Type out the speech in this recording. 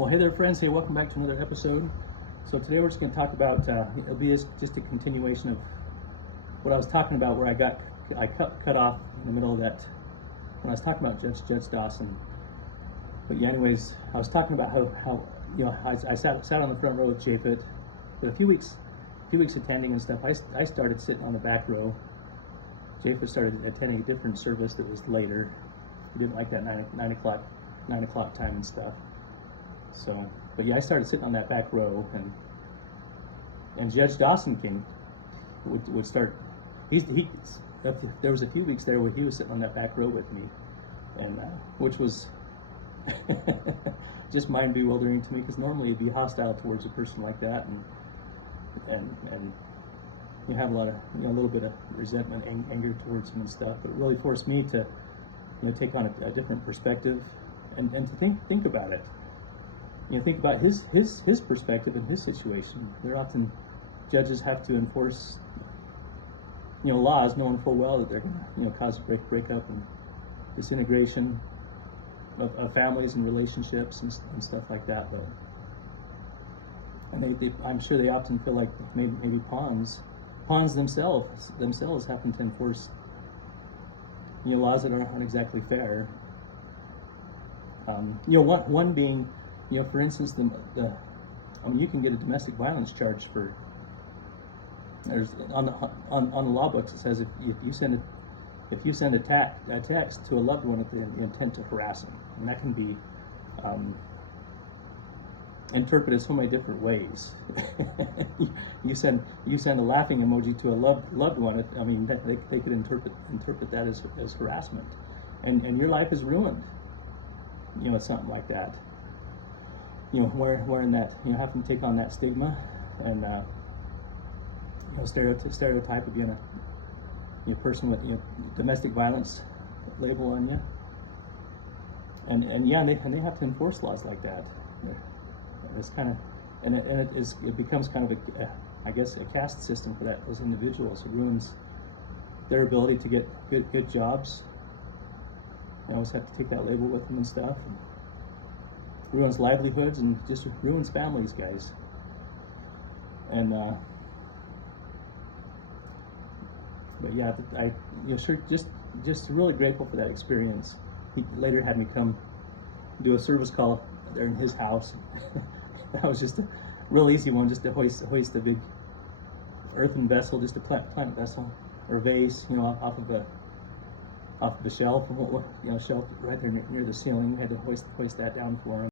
Well, hey there, friends. Hey, welcome back to another episode. So today we're just going to talk about, it'll be just a continuation of what I was talking about, where I cut off in the middle of that when I was talking about Judge Dawson. But yeah, anyways, I was talking about how I sat on the front row with Japhet for a few weeks attending and stuff. I started sitting on the back row. Japhet started attending a different service that was later. He didn't like that 9 o'clock time and stuff. So, but yeah, I started sitting on that back row, and Judge Dawson would start. There was a few weeks there where he was sitting on that back row with me, and which was just mind bewildering to me, because normally you'd be hostile towards a person like that, and you have a little bit of resentment, anger towards him and stuff. But it really forced me to take on a different perspective and to think about it. Think about his perspective and his situation. There often judges have to enforce laws knowing full well that they're going to cause breakup and disintegration of families and relationships and stuff like that. But I'm sure they often feel like maybe pawns themselves happen to enforce laws that aren't exactly fair. One being, for instance, you can get a domestic violence charge for. There's on the law books it says if you send a text to a loved one with the intent to harass them, and that can be interpreted so many different ways. you send a laughing emoji to a loved one. They could interpret that as harassment, and your life is ruined. Something like that. Wearing that, having to take on that stigma and stereotype of being a person with domestic violence label on you, and they have to enforce laws like that. It's kind of it becomes kind of a caste system for those individuals. It ruins their ability to get good jobs. They always have to take that label with them and stuff. And ruins livelihoods and just ruins families, guys. And but yeah, just really grateful for that experience. He later had me come do a service call there in his house. That was just a real easy one, just to hoist a big earthen vessel, just a plant vessel or vase, off of the shelf, shelf right there near the ceiling. I had to hoist that down for him.